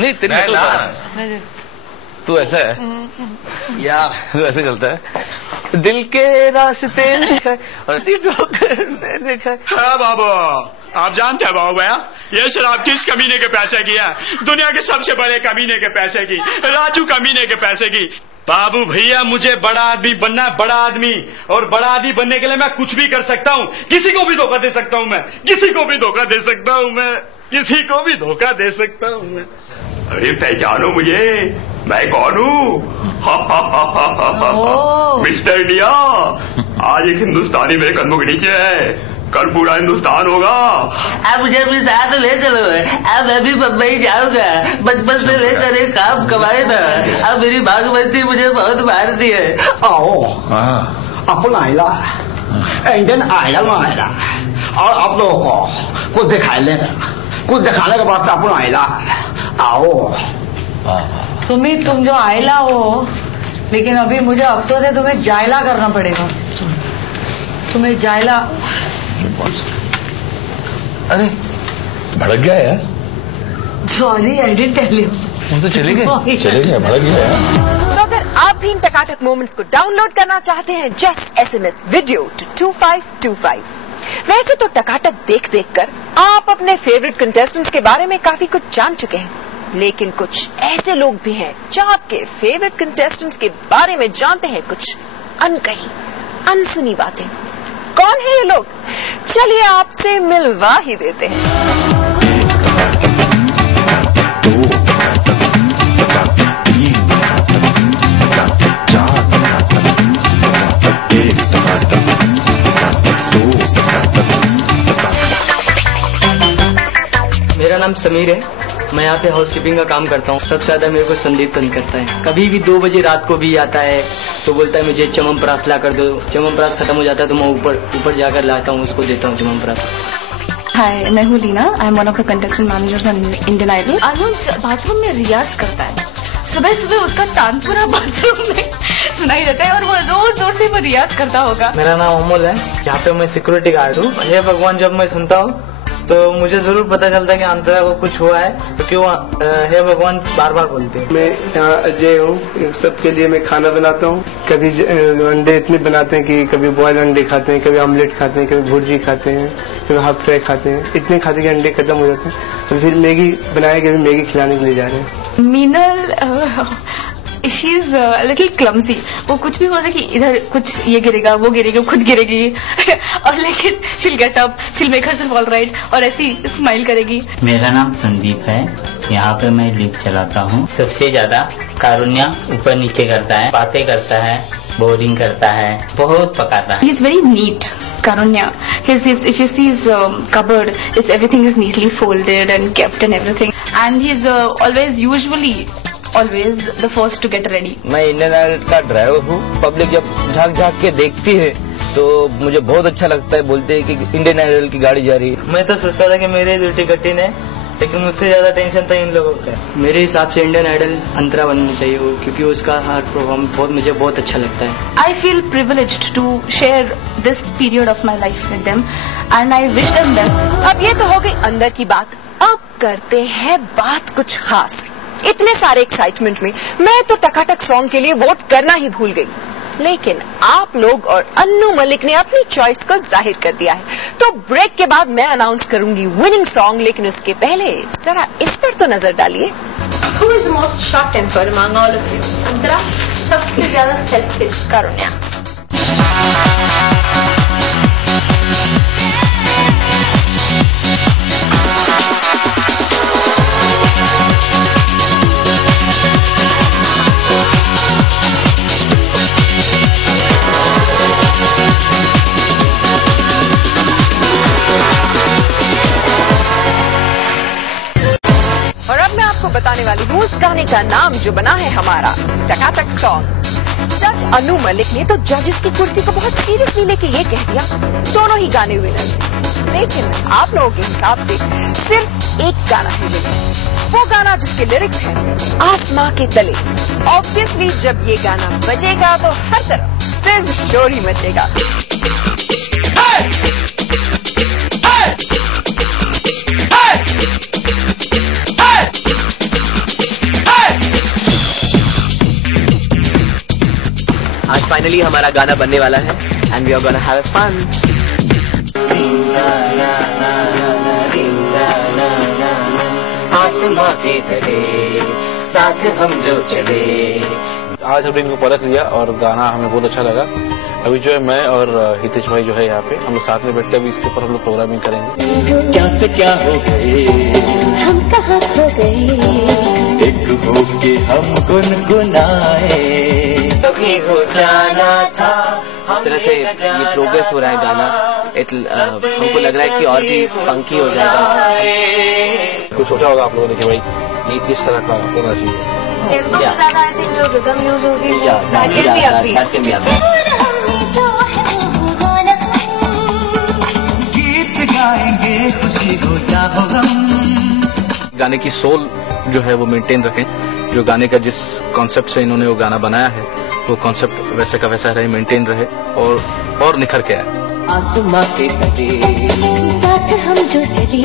नहीं तेरी नहीं, तू ऐसा है या तू ऐसे चलता है, दिल के रास्ते और देखा। हाँ बाबू, आप जानते हैं बाबू भैया, ये शराब किस कमीने के पैसे की है? दुनिया के सबसे बड़े कमीने के पैसे की, राजू कमीने के पैसे की। बाबू भैया, मुझे बड़ा आदमी बनना है, बड़ा आदमी, और बड़ा आदमी बनने के लिए मैं कुछ भी कर सकता हूँ, किसी को भी धोखा दे सकता हूँ, मैं किसी को भी धोखा दे सकता हूँ, मैं किसी को भी धोखा दे सकता हूँ मैं। अरे पहचानो मुझे, मैं कौन हूँ? Mister India. आज एक हिंदुस्तानी मेरे कदमों के नीचे है, कल पूरा हिंदुस्तान होगा। अब मुझे अपने साथ ले चलो, अब मैं भी मुंबई जाऊंगा। बचपन से लेकर एक काम कमाए था, अब मेरी भागवती मुझे बहुत मारती है। आओ अपन आयला, इंडियन आयडल में आयला, और आप लोगों को कुछ दिखाने के बाद अपन आयला। आओ सुमित, तुम जो आयला हो, लेकिन अभी मुझे अफसोस है, तुम्हें जायला करना पड़ेगा। तुम्हें जायला। अरे भड़क गया यार। Sorry, I didn't tell you. वो तो चले गए, भड़क गया यार। तो अगर आप भी इन टकाटक मोमेंट्स को डाउनलोड करना चाहते हैं, जस्ट SMS वीडियो टू 2525। वैसे तो टकाटक देख कर आप अपने फेवरेट कंटेस्टेंट्स के बारे में काफी कुछ जान चुके हैं, लेकिन कुछ ऐसे लोग भी हैं जो आपके फेवरेट कंटेस्टेंट्स के बारे में जानते हैं कुछ अनकही अनसुनी बातें। कौन है ये लोग? चलिए आपसे मिलवा ही देते हैं। मेरा नाम समीर है, मैं यहाँ पे हाउसकीपिंग का काम करता हूँ। सबसे ज्यादा मेरे को संदीप तंग करता है। कभी भी 2 बजे रात को भी आता है तो बोलता है मुझे च्यवनप्राश ला कर दो। च्यवनप्राश खत्म हो जाता है तो मैं ऊपर जाकर लाता हूँ, उसको देता हूँ च्यवनप्राश। हाय, मैं हूँ Leena. I am one of the contestant managers on Indian Idol. Anuj bathroom में रियाज करता है, सुबह सुबह उसका तानपुरा बाथरूम में सुनाई देता है और वो जोर से वो रियाज करता होगा। मेरा नाम अमोल है, यहाँ पे मैं सिक्योरिटी गार्ड हूँ। हे भगवान, जब मैं सुनता हूँ तो मुझे जरूर पता चलता है कि अंतरा को कुछ हुआ है, क्योंकि वो हे भगवान बार बार बोलते हैं। मैं यहाँ अजय हूँ, सबके लिए मैं खाना बनाता हूँ। कभी अंडे इतने बनाते हैं कि कभी बॉयल अंडे खाते हैं, कभी ऑमलेट खाते हैं, कभी भुर्जी खाते हैं, कभी हाफ फ्राई खाते हैं। इतने खाते कि अंडे खत्म हो जाते हैं, तो फिर मैगी बनाया कि अभी मैगी खिलाने के लिए जा रहे हैं। Meenal she is little clumsy. वो कुछ भी हो रहा है कि इधर कुछ ये गिरेगा, वो गिरेगी, वो खुद गिरेगी और लेकिन she'll get up, she'll make herself all right और ऐसी स्माइल करेगी। मेरा नाम संदीप है, यहाँ पे मैं लिफ्ट चलाता हूँ। सबसे ज्यादा कारुण्या ऊपर नीचे करता है, बातें करता है, बोरिंग करता है, बहुत पकाता है। He is very neat. Karunya, if you see his cupboard, everything is neatly folded and kept and everything, and he's always the first to get ready. मैं इंडियन आइडल का ड्राइवर हूँ। पब्लिक जब झाँक के देखती है तो मुझे बहुत अच्छा लगता है। बोलते हैं कि इंडियन आइडल की गाड़ी जा रही है। मैं तो सोचता था कि मेरे ड्यूटी कठिन है, लेकिन मुझसे ज्यादा टेंशन था इन लोगों का। मेरे हिसाब से इंडियन आइडल अंतरा बननी चाहिए वो, क्योंकि उसका हर प्रोग्राम मुझे बहुत अच्छा लगता है। I feel privileged to share this period of my life with them and I wish them best. अब ये तो हो गई अंदर की बात, अब करते हैं बात कुछ खास। इतने सारे एक्साइटमेंट में मैं तो टकाटक सॉन्ग के लिए वोट करना ही भूल गई, लेकिन आप लोग और अन्नू मलिक ने अपनी चॉइस को जाहिर कर दिया है। तो ब्रेक के बाद मैं अनाउंस करूंगी विनिंग सॉन्ग, लेकिन उसके पहले जरा इस पर तो नजर डालिए। Who is the most short tempered among all of you? अंतरा सबसे ज्यादा सेल्फिश। कारुण्या। बताने वाली हूँ उस गाने का नाम जो बना है हमारा टकाटक सॉन्ग। जज अनु मलिक ने तो जजेस की कुर्सी को बहुत सीरियसली लेके ये कह दिया दोनों ही गाने विनर थे, लेकिन आप लोगों के हिसाब से सिर्फ एक गाना है विनर, वो गाना जिसके लिरिक्स हैं आसमां के तले। ऑब्वियसली जब ये गाना बजेगा तो हर तरफ सिर्फ शोर ही मचेगा। फाइनली हमारा गाना बनने वाला है and we are gonna have fun. आसमां के तले साथ हम जो चले। आज हमने इनको परख लिया और गाना हमें बहुत अच्छा लगा। अभी जो है मैं और हितेश भाई जो है यहाँ पे हम लोग साथ में बैठ के अभी इसके ऊपर हम लोग प्रोग्रामिंग करेंगे। क्या से क्या हो गए, हम कहाँ खो गए, एक हो के हम गुनगुनाए, कभी हो जाना था। इस तरह से ये प्रोग्रेस हो रहा है गाना, हमको लग रहा है कि और भी फंकी हो जाएगा। कुछ सोचा होगा आप लोगों ने कि भाई ये किस तरह का होना चाहिए। टेम्पो से ज्यादा आई थिंक जो रिदम यूज होगी गीत गाएंगे खुशी हो या हो गम। गाने की सोल जो है वो मेंटेन रखें, जो गाने का जिस कॉन्सेप्ट से इन्होंने वो गाना बनाया है वो कॉन्सेप्ट वैसे का वैसा रहे, मेंटेन रहे और निखर के आए। आसमां के तले साथ हम जो चली,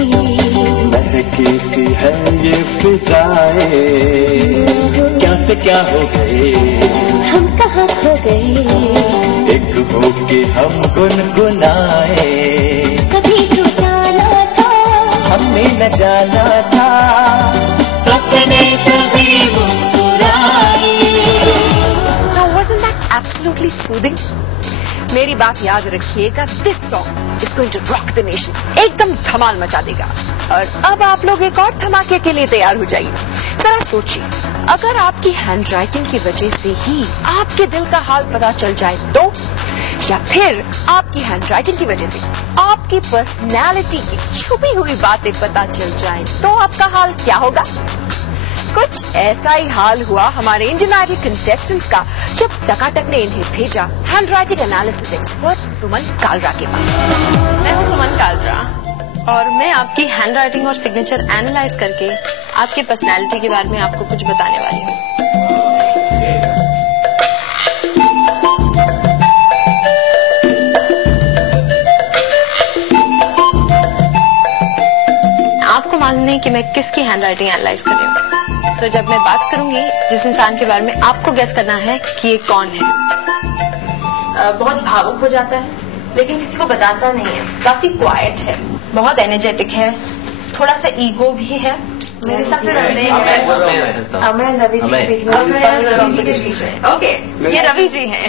महकी सी है ये फिजाएं, क्या से क्या हो गए, हम कहाँ खो गए, एक हो के हम गुनगुनाए, कभी सोचा न था हमने न जाना था, सपने कभी मुस्कुराए। Now wasn't that absolutely soothing? मेरी बात याद रखिएगा, this song is going to rock the nation, एकदम धमाल मचा देगा। और अब आप लोग एक और धमाके के लिए तैयार हो जाइए। जरा सोचिए, अगर आपकी हैंडराइटिंग की वजह से ही आपके दिल का हाल पता चल जाए तो, या फिर आपकी हैंडराइटिंग की वजह से आपकी पर्सनैलिटी की छुपी हुई बातें पता चल जाए तो आपका हाल क्या होगा? कुछ ऐसा ही हाल हुआ हमारे इंडियन आइडल कंटेस्टेंट्स का जब टकाटक ने इन्हें भेजा हैंडराइटिंग एनालिसिस एक्सपर्ट सुमन कालरा के पास। मैं हूँ सुमन कालरा और मैं आपकी हैंडराइटिंग और सिग्नेचर एनालाइज करके आपकी पर्सनैलिटी के बारे में आपको कुछ बताने वाली हूँ। आपको मालूम नहीं कि मैं किसकी हैंडराइटिंग एनालाइज कर रही हूँ। सो जब मैं बात करूंगी जिस इंसान के बारे में आपको गेस करना है कि ये कौन है। बहुत भावुक हो जाता है लेकिन किसी को बताता नहीं है, काफी क्वाइट है, बहुत एनर्जेटिक है, थोड़ा सा ईगो भी है। मेरे हिसाब से रवि जी हैं। ओके, ये रवि जी हैं।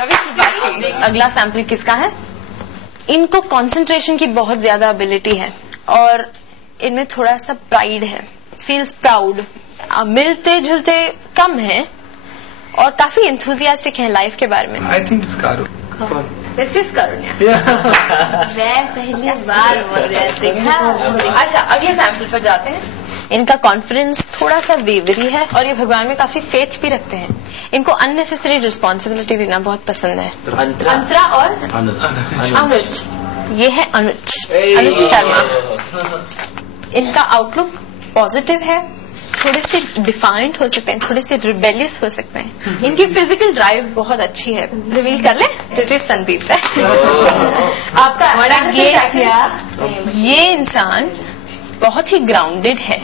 रवि त्रिपाठी। अगला सैंपल किसका है? इनको कंसंट्रेशन की बहुत ज्यादा एबिलिटी है और इनमें थोड़ा सा प्राइड है, फील्स प्राउड, मिलते जुलते कम है और काफी एंथुजियास्टिक है लाइफ के बारे में। I think this is Karunya. मैं पहली बार बोल रही थी। अच्छा, अगले सैंपल पर जाते हैं। इनका कॉन्फिडेंस थोड़ा सा वेवरी है और ये भगवान में काफी फेथ भी रखते हैं। इनको अननेसेसरी रिस्पॉन्सिबिलिटी लेना बहुत पसंद है। अंतरा और अनुज, ये है अनुज शर्मा। इनका आउटलुक पॉजिटिव है, थोड़े से डिफाइंड हो सकते हैं, थोड़े से रिबेलियस हो सकते हैं। इनकी फिजिकल ड्राइव बहुत अच्छी है। रिवील कर ले, इट इज संदीप है। आपका बड़ा ये इंसान बहुत ही ग्राउंडेड है,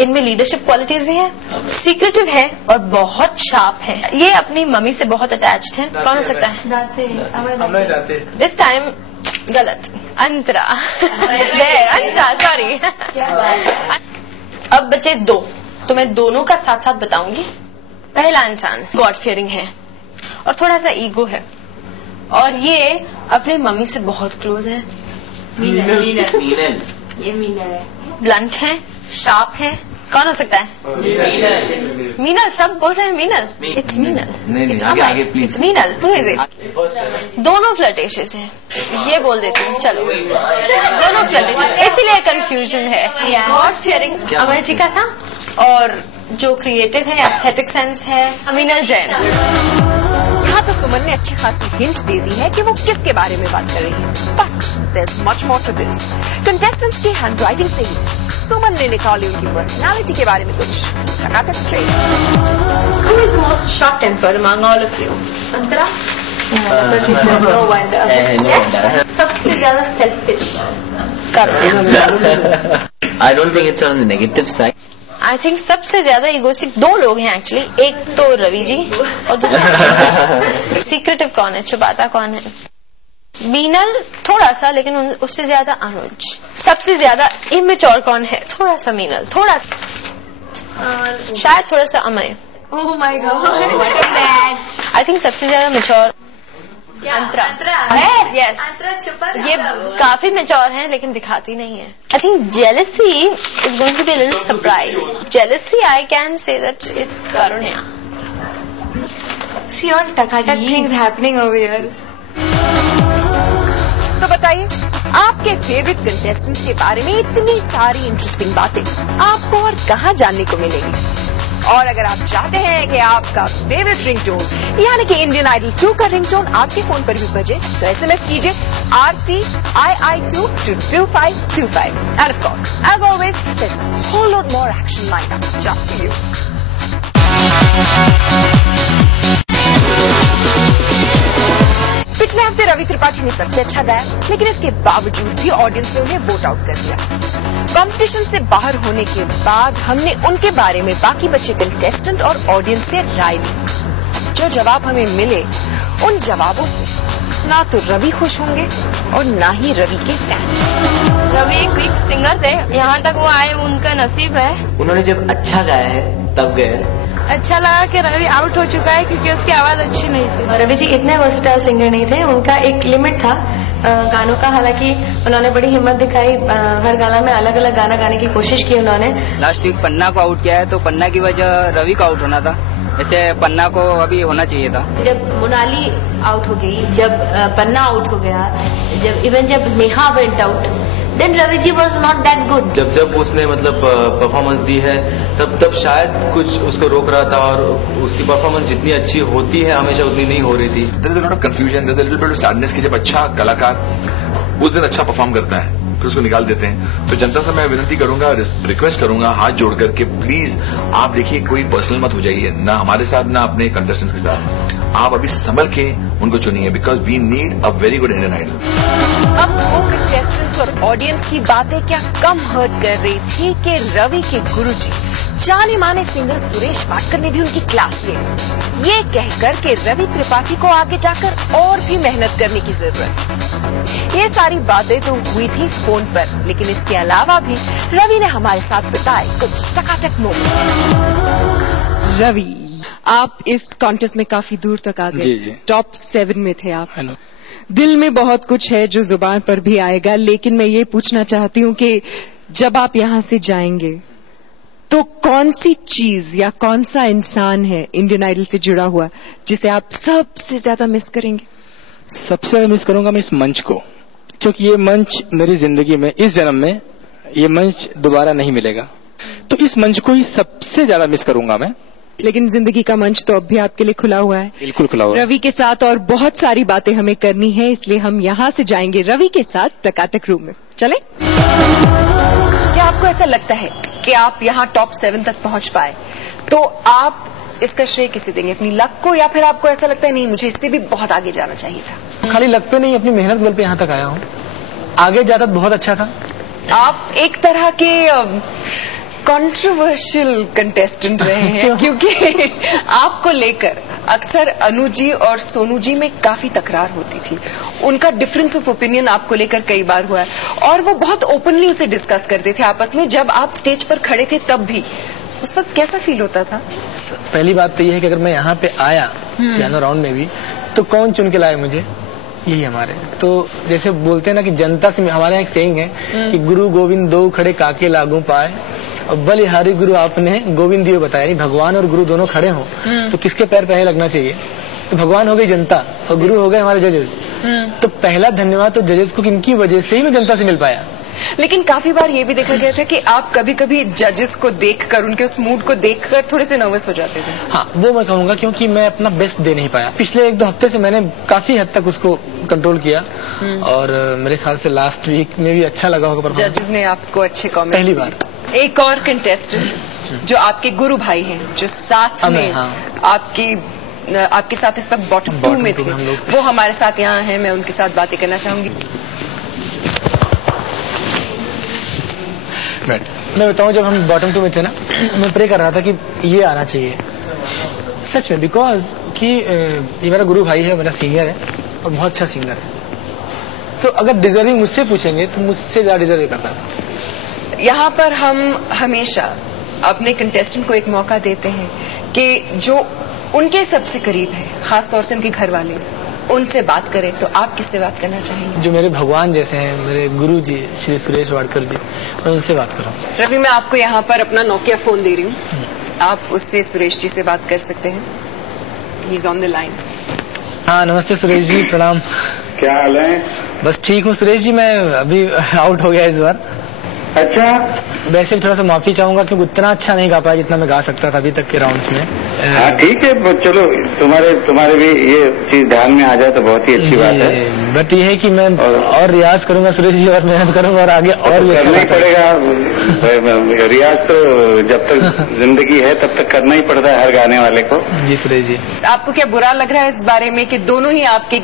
इनमें लीडरशिप क्वालिटीज भी है, सीक्रेटिव है और बहुत शार्प है। ये अपनी मम्मी से बहुत अटैच्ड है। कौन हो सकता है? दिस टाइम गलत, अंतरा। अंतरा, सॉरी। अब बचे दो, तो मैं दोनों का साथ साथ बताऊंगी। पहला इंसान गॉड फियरिंग है और थोड़ा सा ईगो है और ये अपने मम्मी से बहुत क्लोज है। ये मीनल है। ब्लंट है, शार्प है। कौन हो सकता है? मीनल। सब बोल रहे हैं मीनल। इट्स मीनल। नहीं, आगे please. It's Meenal. Who is it? दोनों फ्लर्टेशियस हैं, ये बोल देती हूँ। चलो, दोनों फ्लर्टेशियस, इसलिए कंफ्यूजन है। गॉड फियरिंग अमर जी का था और जो क्रिएटिव है, एस्थेटिक सेंस है, मीनल जैन। यहाँ तो सुमन ने अच्छी खासी हिंट दे दी है कि वो किसके बारे में बात कर रही है। But there is much more to this. Contestants की हैंडराइटिंग से ही सुमन ने निकाली उनकी पर्सनालिटी के बारे में कुछ टकाटक trait. Who is most short tempered among all of you? Antara? So she said no wonder. सबसे ज्यादा selfish. I don't think it's on the negative side. I think सबसे ज्यादा इगोस्टिक 2 लोग हैं एक्चुअली, एक तो रवि जी और दूसरा सीक्रेटिव कौन है, छुपाता कौन है? बीनल थोड़ा सा, लेकिन उससे ज्यादा अनुज। सबसे ज्यादा इमेच्योर कौन है? थोड़ा सा मीनल, थोड़ा सा शायद थोड़ा सा Amay. Oh my God, what a match. I think सबसे ज्यादा मैच्योर अंतरा है। यस, ये काफी मैच्योर है लेकिन दिखाती नहीं है। I think jealousy is going to be a little surprise. Jealousy I can say that it's Karunya. See और टकाटक थिंग्स हैपनिंग ओवर हियर। तो बताइए, आपके फेवरेट कंटेस्टेंट्स के बारे में इतनी सारी इंटरेस्टिंग बातें आपको और कहां जानने को मिलेंगी? और अगर आप चाहते हैं कि आपका फेवरेट रिंगटोन यानी कि इंडियन आइडल 2 का रिंगटोन आपके फोन पर भी बजे, तो SMS कीजिए RTII2 to 2525. And of course, as always, there's a whole lot more action lined up just for you. पिछले हफ्ते रवि त्रिपाठी ने सबसे अच्छा गाया, लेकिन इसके बावजूद भी ऑडियंस ने उन्हें वोट आउट कर दिया। कंपटीशन से बाहर होने के बाद हमने उनके बारे में बाकी बचे कंटेस्टेंट और ऑडियंस से राय ली। जो जवाब हमें मिले, उन जवाबों से ना तो रवि खुश होंगे और ना ही रवि के फैन। रवि एक वीक सिंगर थे, यहाँ तक वो आए, उनका नसीब है। उन्होंने जब अच्छा गाया है तब गए। अच्छा लगा कि रवि आउट हो चुका है क्योंकि उसकी आवाज अच्छी नहीं थी। रवि जी इतने वर्सटाइल सिंगर नहीं थे, उनका एक लिमिट था गानों का। हालांकि उन्होंने बड़ी हिम्मत दिखाई, हर गाना में अलग अलग गाना गाने की कोशिश की उन्होंने। लास्ट वीक पन्ना को आउट किया है, तो पन्ना की वजह रवि का आउट होना था, ऐसे पन्ना को अभी होना चाहिए था। जब मोनाली आउट हो गई, जब पन्ना आउट हो गया, जब Neha went out, then Ravi ji was not that good. जब उसने मतलब परफॉर्मेंस दी है तब शायद कुछ उसको रोक रहा था, और उसकी परफॉर्मेंस जितनी अच्छी होती है हमेशा उतनी नहीं हो रही थी। There is a lot of confusion, there is a little bit of sadness कि जब अच्छा कलाकार उस दिन अच्छा परफॉर्म करता है फिर उसको निकाल देते हैं। तो जनता से मैं विनती करूंगा, रिक्वेस्ट करूंगा हाथ जोड़ करके, प्लीज आप देखिए कोई पर्सनल मत हो जाइए, ना हमारे साथ ना अपने कंटेस्टेंट्स के साथ। आप अभी संभल के उनको चुनिए, because we need a very good Indian Idol. अब वो कंटेस्टेंट्स और ऑडियंस की बातें क्या कम हर्ट कर रही थी कि रवि के गुरुजी जाने माने सिंगर सुरेश वाडकर ने भी उनकी क्लास ली, ये कहकर कि रवि त्रिपाठी को आगे जाकर और भी मेहनत करने की जरूरत। ये सारी बातें तो हुई थी फोन पर, लेकिन इसके अलावा भी रवि ने हमारे साथ बिताए कुछ टकाटक मोमेंट। रवि, आप इस कॉन्टेस्ट में काफी दूर तक आ गए, टॉप 7 में थे आप। दिल में बहुत कुछ है जो जुबान पर भी आएगा, लेकिन मैं ये पूछना चाहती हूँ कि जब आप यहाँ से जाएंगे तो कौन सी चीज या कौन सा इंसान है इंडियन आइडल से जुड़ा हुआ जिसे आप सबसे ज्यादा मिस करेंगे? सबसे ज्यादा मिस करूंगा मैं इस मंच को, क्योंकि ये मंच मेरी जिंदगी में, इस जन्म में ये मंच दोबारा नहीं मिलेगा, तो इस मंच को ही सबसे ज्यादा मिस करूंगा मैं। लेकिन जिंदगी का मंच तो अब भी आपके लिए खुला हुआ है। बिल्कुल खुला हुआ है। रवि के साथ और बहुत सारी बातें हमें करनी है, इसलिए हम यहाँ से जाएंगे रवि के साथ टकाटक रूम में। चले? क्या आपको ऐसा लगता है कि आप यहाँ टॉप 7 तक पहुंच पाए तो आप इसका श्रेय किसे देंगे, अपनी लक को, या फिर आपको ऐसा लगता है नहीं मुझे इससे भी बहुत आगे जाना चाहिए था? खाली लक पे नहीं, अपनी मेहनत बल पे यहाँ तक आया हूँ, आगे जाता तो बहुत अच्छा था। आप एक तरह के कंट्रोवर्शियल कंटेस्टेंट रहे हैं क्योंकि आपको लेकर अक्सर अनु जी और सोनू जी में काफी तकरार होती थी। उनका डिफरेंस ऑफ ओपिनियन आपको लेकर कई बार हुआ है और वो बहुत ओपनली उसे डिस्कस करते थे आपस में। जब आप स्टेज पर खड़े थे तब भी उस वक्त कैसा फील होता था? पहली बात तो ये है कि अगर मैं यहाँ पे आया पियानो राउंड में भी तो कौन चुन के लाए मुझे, यही हमारे। तो जैसे बोलते हैं ना कि जनता से, हमारे यहाँ एक सेइंग है कि गुरु गोविंद दो खड़े काके लागू पाए, और बलिहारी गुरु आपने गोविंद दियो बताया। नहीं, भगवान और गुरु दोनों खड़े हों तो किसके पैर पहले लगना चाहिए? तो भगवान हो गई जनता और गुरु हो गए हमारे जजेस। तो पहला धन्यवाद तो जजेस को, इनकी वजह से ही मैं जनता से मिल पाया। लेकिन काफी बार ये भी देखा गया था कि आप कभी कभी जजेस को देखकर, उनके उस मूड को देखकर थोड़े से नर्वस हो जाते थे। हाँ, वो मैं कहूंगा क्योंकि मैं अपना बेस्ट दे नहीं पाया। पिछले 1-2 हफ्ते से मैंने काफी हद तक उसको कंट्रोल किया और मेरे ख्याल से लास्ट वीक में भी अच्छा लगा होगा। जजेस ने आपको अच्छे कमेंट, पहली बार। एक और कंटेस्टेंट जो आपके गुरु भाई हैं, जो साथ में आपके साथ इस वक्त बॉटम 2 में थे, वो हमारे साथ यहाँ हैं। मैं उनके साथ बातें करना चाहूंगी। मैं बताऊं, जब हम बॉटम 2 में थे ना मैं प्रे कर रहा था कि ये आना चाहिए सच में, बिकॉज कि ये मेरा गुरु भाई है, मेरा सीनियर है और बहुत अच्छा सिंगर है। तो अगर डिजर्विंग मुझसे पूछेंगे तो मुझसे ज्यादा डिजर्व करता था। यहाँ पर हम हमेशा अपने कंटेस्टेंट को एक मौका देते हैं कि जो उनके सबसे करीब है, खासतौर से उनके घर वाले, उनसे बात करें। तो आप किससे बात करना चाहेंगे? जो मेरे भगवान जैसे हैं, मेरे गुरु जी श्री सुरेश वाडकर जी, मैं उनसे बात करूँ। रवि, मैं आपको यहाँ पर अपना नोकिया फोन दे रही हूँ, आप उससे सुरेश जी से बात कर सकते हैं। He is on the line. हाँ, नमस्ते सुरेश जी, प्रणाम। क्या हाल है? बस ठीक हूँ सुरेश जी, मैं अभी आउट हो गया इस बार। अच्छा, वैसे भी थोड़ा सा माफी चाहूंगा क्योंकि उतना अच्छा नहीं गा पाया जितना मैं गा सकता था अभी तक के राउंड्स में। हाँ ठीक है, चलो तुम्हारे भी ये चीज ध्यान में आ जाए तो बहुत ही अच्छी बात है। बट ये है कि मैं और रियाज करूंगा सुरेश जी, और मेहनत करूंगा और आगे और भी करना ही पड़ेगा। रियाज तो जब तक जिंदगी है तब तक करना ही पड़ता है हर गाने वाले को। जी सुरेश जी। आपको क्या बुरा लग रहा है इस बारे में कि दोनों ही आपके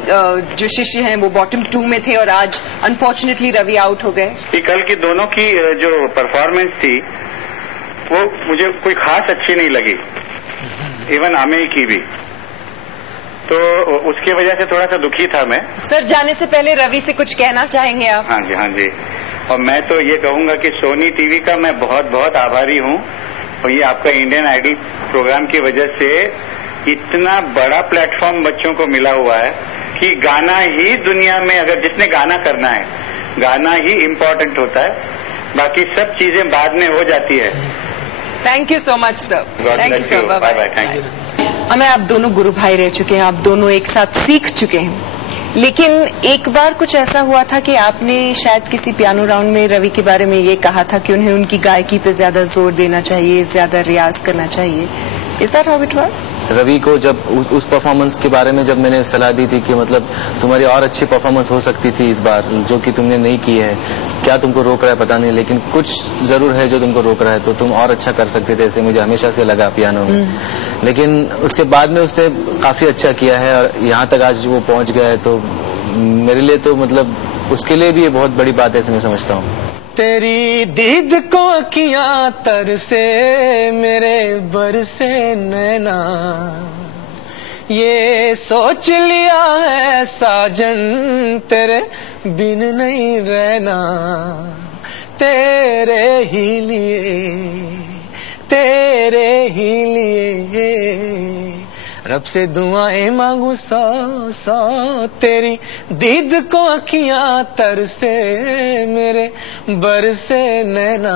जो शिष्य हैं वो बॉटम 2 में थे और आज अनफॉर्चुनेटली रवि आउट हो गए? कल की दोनों की जो परफॉर्मेंस थी वो मुझे कोई खास अच्छी नहीं लगी, इवन आमेर की भी, तो उसकी वजह से थोड़ा सा दुखी था मैं। सर, जाने से पहले रवि से कुछ कहना चाहेंगे आप? हाँ जी, हाँ जी। और मैं तो ये कहूंगा कि सोनी टीवी का मैं बहुत बहुत आभारी हूँ, और ये आपका इंडियन आइडल प्रोग्राम की वजह से इतना बड़ा प्लेटफॉर्म बच्चों को मिला हुआ है कि गाना ही दुनिया में, अगर जिसने गाना करना है, गाना ही इम्पोर्टेंट होता है, बाकी सब चीजें बाद में हो जाती है। Thank you so much sir. Thank you sir, bye bye. Thank you. हमें आप दोनों गुरु भाई रह चुके हैं, आप दोनों एक साथ सीख चुके हैं, लेकिन एक बार कुछ ऐसा हुआ था कि आपने शायद किसी पियानो राउंड में रवि के बारे में ये कहा था कि उन्हें उनकी गायकी पे ज्यादा जोर देना चाहिए, ज्यादा रियाज करना चाहिए। Is that how it was? Ravi को जब उस परफॉर्मेंस के बारे में जब मैंने सलाह दी थी कि मतलब तुम्हारी और अच्छी परफॉर्मेंस हो सकती थी इस बार, जो कि तुमने नहीं की है, क्या तुमको रोक रहा है पता नहीं, लेकिन कुछ जरूर है जो तुमको रोक रहा है, तो तुम और अच्छा कर सकते थे, ऐसे मुझे हमेशा से लगा पियानो में। लेकिन उसके बाद में उसने काफी अच्छा किया है और यहाँ तक आज वो पहुंच गया है, तो मेरे लिए तो मतलब उसके लिए भी ये बहुत बड़ी बात है, ऐसे मैं समझता हूँ। तेरी दीद को अखियां तरसे मेरे बरसे नैना, ये सोच लिया है साजन तेरे बिन नहीं रहना, तेरे ही लिए रब से दुआएं मांगू सौ सौ, तेरी दीद को अखियां तरसे मेरे बरसे नैना।